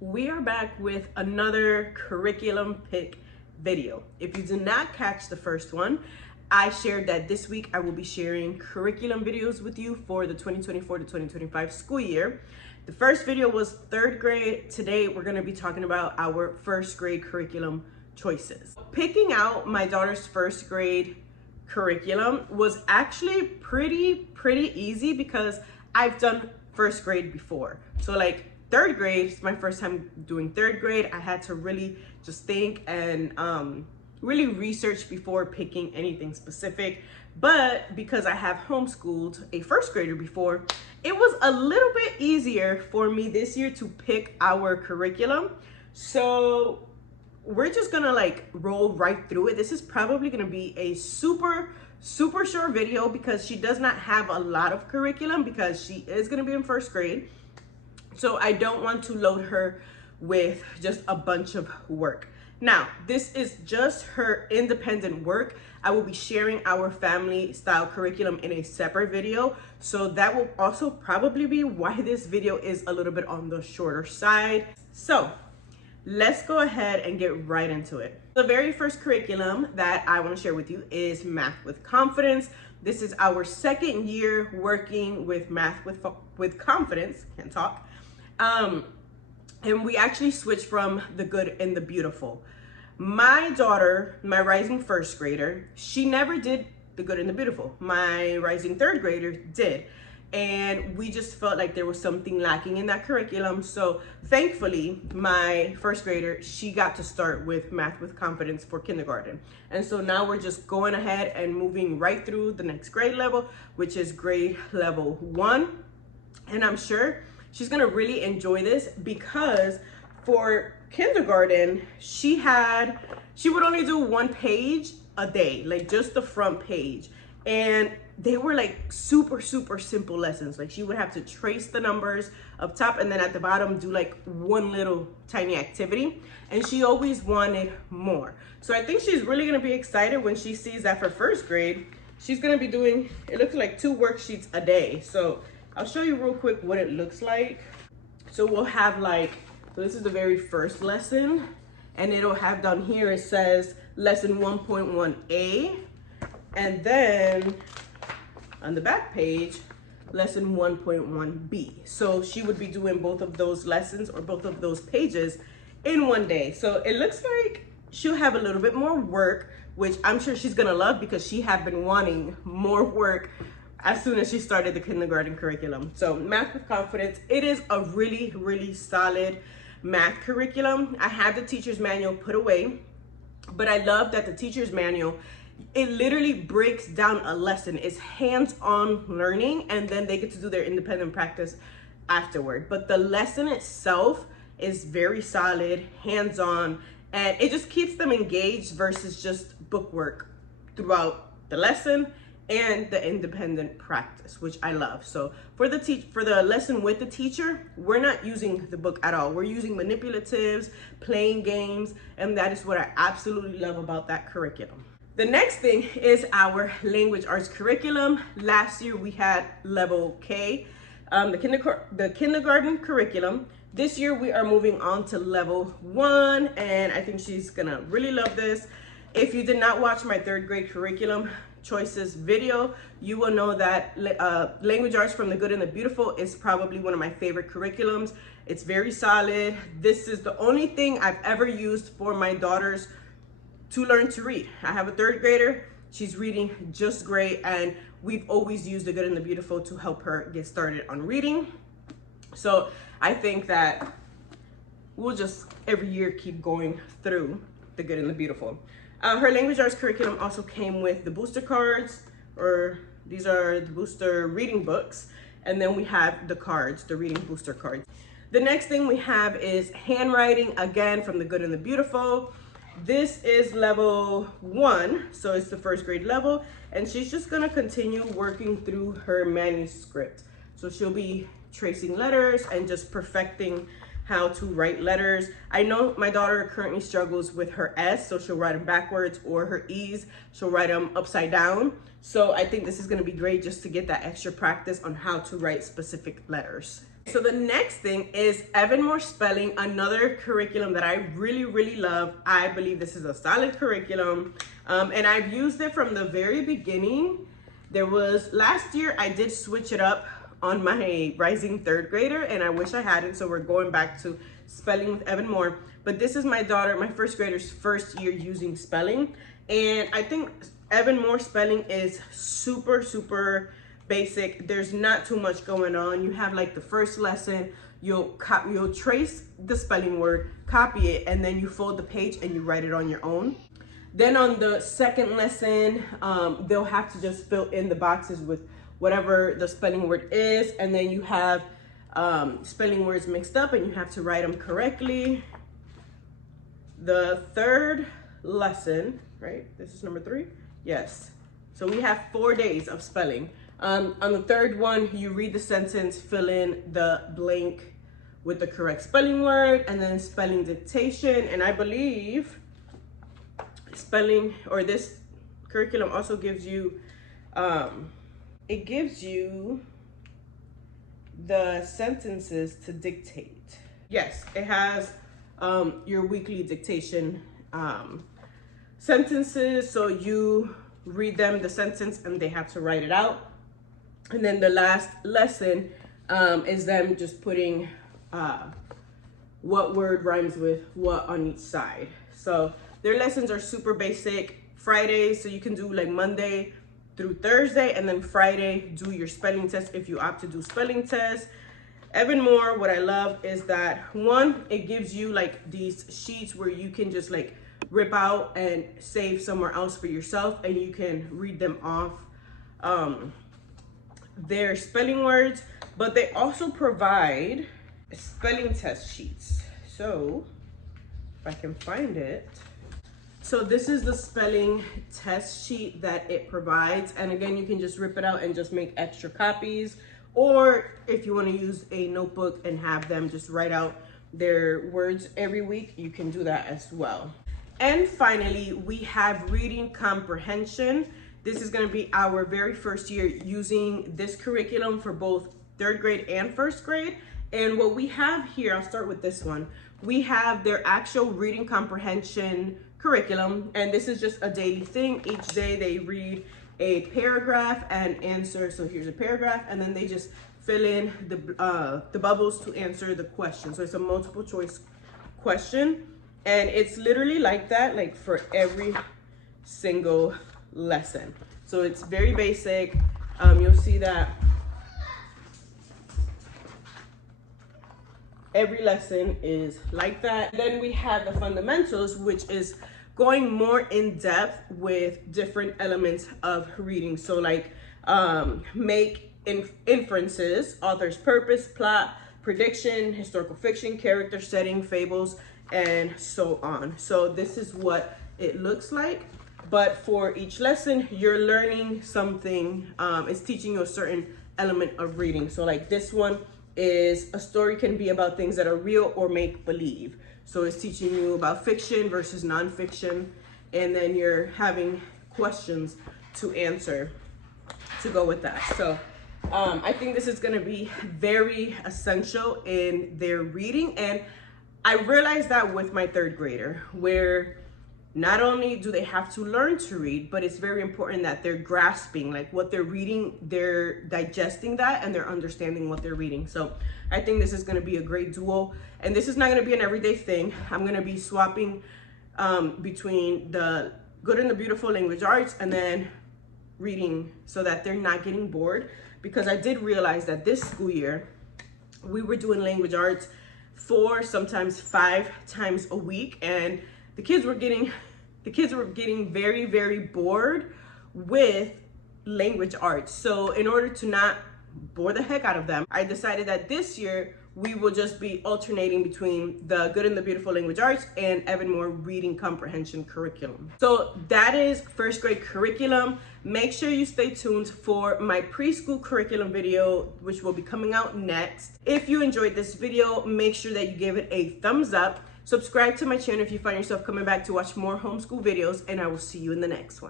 We are back with another curriculum pick video. If you did not catch the first one, I shared that this week I will be sharing curriculum videos with you for the 2024 to 2025 school year. The first video was third grade. Today we're going to be talking about our first grade curriculum choices. Picking out my daughter's first grade curriculum was actually pretty easy because I've done first grade before. So like third grade is my first time doing third grade. I had to really just think and really research before picking anything specific. But because I have homeschooled a first grader before, it was a little bit easier for me this year to pick our curriculum. So we're just gonna like roll right through it. This is probably gonna be a super short video because she does not have a lot of curriculum because she is gonna be in first grade. So I don't want to load her with just a bunch of work. Now, this is just her independent work. I will be sharing our family style curriculum in a separate video. So that will also probably be why this video is a little bit on the shorter side. So let's go ahead and get right into it. The very first curriculum that I want to share with you is Math with Confidence. This is our second year working with Math with Confidence. Can't talk. And we actually switched from the good and the beautiful. My daughter, my rising first grader, she never did the good and the beautiful. My rising third grader did. And we just felt like there was something lacking in that curriculum. So thankfully, my first grader, she got to start with Math with Confidence for kindergarten. And so now we're just going ahead and moving right through the next grade level, which is grade level 1. And I'm sure she's gonna really enjoy this because for kindergarten, she would only do one page a day, like just the front page. And they were like super simple lessons. Like she would have to trace the numbers up top and then at the bottom do like one little tiny activity. And she always wanted more. So I think she's really gonna be excited when she sees that for first grade, she's gonna be doing, it looks like 2 worksheets a day. So I'll show you real quick what it looks like. So we'll have like, so this is the very first lesson and it'll have down here, it says lesson 1.1a. And then on the back page, lesson 1.1b. So she would be doing both of those lessons or both of those pages in one day. So it looks like she'll have a little bit more work, which I'm sure she's gonna love because she had been wanting more work as soon as she started the kindergarten curriculum. So Math with Confidence, it is a really solid math curriculum. I had the teacher's manual put away, but I love that the teacher's manual, it literally breaks down a lesson. It's hands-on learning and then they get to do their independent practice afterward. But the lesson itself is very solid, hands-on, and it just keeps them engaged versus just book work throughout the lesson and the independent practice, which I love. So for the lesson with the teacher, we're not using the book at all. We're using manipulatives, playing games, and that is what I absolutely love about that curriculum. The next thing is our language arts curriculum. Last year we had level K, the kindergarten curriculum. This year we are moving on to level 1, and I think she's gonna really love this. If you did not watch my third grade curriculum choices video, you will know that language arts from the good and the beautiful is probably one of my favorite curriculums. It's very solid. This is the only thing I've ever used for my daughters to learn to read. I have a third grader, she's reading just great, and we've always used the good and the beautiful to help her get started on reading. So I think that we'll just every year keep going through the good and the beautiful. Her language arts curriculum also came with the booster cards, or these are the booster reading books. And then we have the cards, the reading booster cards. The next thing we have is handwriting, again, from the good and the beautiful. This is level 1, so it's the first grade level. And she's just gonna continue working through her manuscript. So she'll be tracing letters and just perfecting how to write letters. I know my daughter currently struggles with her S, so she'll write them backwards, or her E's, she'll write them upside down. So I think this is gonna be great just to get that extra practice on how to write specific letters. So the next thing is Even More Spelling, another curriculum that I really love. I believe this is a solid curriculum, and I've used it from the very beginning. Last year I did switch it up on my rising third grader, and I wish I hadn't, so we're going back to spelling with Even More. But this is my daughter, my first grader's first year using spelling, and I think Even More Spelling is super basic. There's not too much going on. You have like the first lesson, you'll trace the spelling word, copy it, and then you fold the page and you write it on your own. Then on the second lesson, they'll have to just fill in the boxes with whatever the spelling word is, and then you have spelling words mixed up and you have to write them correctly. The third lesson, right? This is number 3? Yes. So we have 4 days of spelling. On the third one, you read the sentence, fill in the blank with the correct spelling word, and then spelling dictation. And I believe this curriculum also gives you, it gives you the sentences to dictate. Yes, it has your weekly dictation sentences. So you read them, the sentence, and they have to write it out. And then the last lesson is them just putting what word rhymes with what on each side. So their lessons are super basic. Fridays, so you can do like Monday through Thursday, and then Friday do your spelling test if you opt to do spelling tests. Even More, what I love is that, one, it gives you like these sheets where you can just like rip out and save somewhere else for yourself, and you can read them off their spelling words, but they also provide spelling test sheets. So if I can find it. So this is the spelling test sheet that it provides. And again, you can just rip it out and just make extra copies. Or if you want to use a notebook and have them just write out their words every week, you can do that as well. And finally, we have reading comprehension. This is going to be our very first year using this curriculum for both third grade and first grade. And what we have here, I'll start with this one. We have their actual reading comprehension curriculum, and this is just a daily thing. Each day they read a paragraph and answer. So here's a paragraph, and then they just fill in the bubbles to answer the question. So it's a multiple choice question, and it's literally like that, like for every single lesson. So it's very basic. You'll see that every lesson is like that. Then we have the fundamentals, which is going more in depth with different elements of reading. So like make inferences, author's purpose, plot, prediction, historical fiction, character, setting, fables, and so on. So this is what it looks like. But for each lesson, you're learning something. It's teaching you a certain element of reading. So like this one is a story can be about things that are real or make believe. So it's teaching you about fiction versus nonfiction. And then you're having questions to answer to go with that. So I think this is going to be very essential in their reading. And I realized that with my third grader, where not only do they have to learn to read, but it's very important that they're grasping like what they're reading, they're digesting that, and they're understanding what they're reading. So I think this is going to be a great duo, and this is not going to be an everyday thing. I'm going to be swapping between the Good and the Beautiful language arts and then reading, so that they're not getting bored, because I did realize that this school year we were doing language arts 4, sometimes 5 times a week, and the kids were getting very bored with language arts. So in order to not bore the heck out of them, I decided that this year we will just be alternating between the Good and the Beautiful language arts and Even More reading comprehension curriculum. So that is first grade curriculum. Make sure you stay tuned for my preschool curriculum video, which will be coming out next. If you enjoyed this video, make sure that you give it a thumbs up. Subscribe to my channel if you find yourself coming back to watch more homeschool videos, and I will see you in the next one.